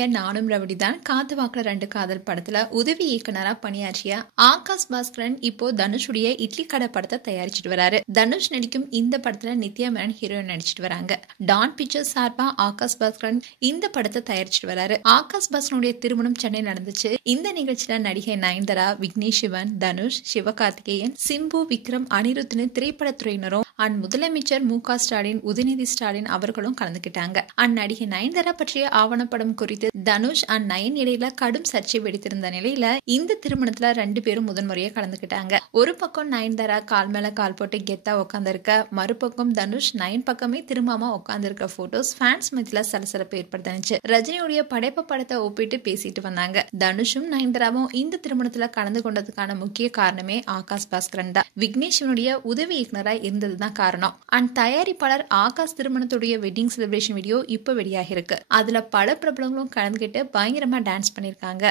தனுஷனுடைய நானும் ரவுடி தான் காத்து வாக்குல 2 காதல் படத்துல உதவி இயக்குனரா பணியாற்றிய ஆகாஷ் பாஸ்கரன் இப்போ தனுஷுடைய இட்லி கடை படத்தை தயாரிச்சுட்டு வராரு. தனுஷ் நடிக்கும் இந்த படத்துல நித்யா மேனன் ஹீரோயின் நடிச்சிட்டு வராங்க. டான் பிக்சர்ஸ் சார்பா ஆகாஷ் பாஸ்கரன் இந்த படத்தை தயாரிச்சுட்டு வராரு. ஆகாஷ் பாஸ்கரனுடைய திருமணம் சென்னை நடந்துச்சு. இந்த நிகழ்ச்சியில நடிகை நயன்தாரா, விக்னேஷ் சிவன், தனுஷ், சிவகார்த்திகேயன், சிம்பு, விக்ரம், அனிருத்னு திரைப்படத்துறையினரும் அண்ட் முதலமைச்சர் மு.க. ஸ்டாலின், உதயநிதி ஸ்டாலின் அவர்களும் கலந்துக்கிட்டாங்க. அண்ட் நடிகை நயன்தாரா பற்றிய ஆவணப்படம் குறித்து தனுஷ் அண்ட் நயன் இடையில கடும் சர்ச்சை வெடித்திருந்த நிலையில இந்த திருமணத்துல 2 பேரும் முதன்முறையா கலந்துக்கிட்டாங்க. ஒரு பக்கம் நயன்தாரா கால் மேல கால் போட்டு கெத்தா உட்காந்துருக்க, மறுபக்கம் தனுஷ் நயன் பக்கமே திரும்பாம உட்காந்துருக்க போட்டோஸ் ஃபேன்ஸ் மத்தியில சலசலப்பு ஏற்படுத்துச்சு. ரஜினியுடைய படைப்பு படத்தை ஒப்பிட்டு பேசிட்டு வந்தாங்க. தனுஷும் நயன்தாராவும் இந்த திருமணத்துல கலந்து கொண்டதுக்கான முக்கிய காரணமே ஆகாஷ் பாஸ்கரன் தான். விக்னேஷனுடைய உதவி இயக்குனரா இருந்ததுதான் காரணம். அண்ட் தயாரிப்பாளர் ஆகாஷ் திருமணத்துடைய வெட்டிங் செலிப்ரேஷன் வீடியோ இப்ப வெளியாக இருக்கு. அதுல பல பிரபலங்களும் கலந்துகிட்டு பயங்கரமா டான்ஸ் பண்ணிருக்காங்க.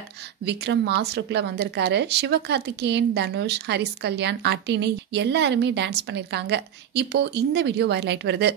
விக்ரம் மாஸ் லுக்ல வந்திருக்காரு. சிவகார்த்திகேயன், தனுஷ், ஹரிஸ் கல்யாண், அட்டினி எல்லாருமே டான்ஸ் பண்ணிருக்காங்க. இப்போ இந்த வீடியோ வைரல் ஆயிட்டு வருது.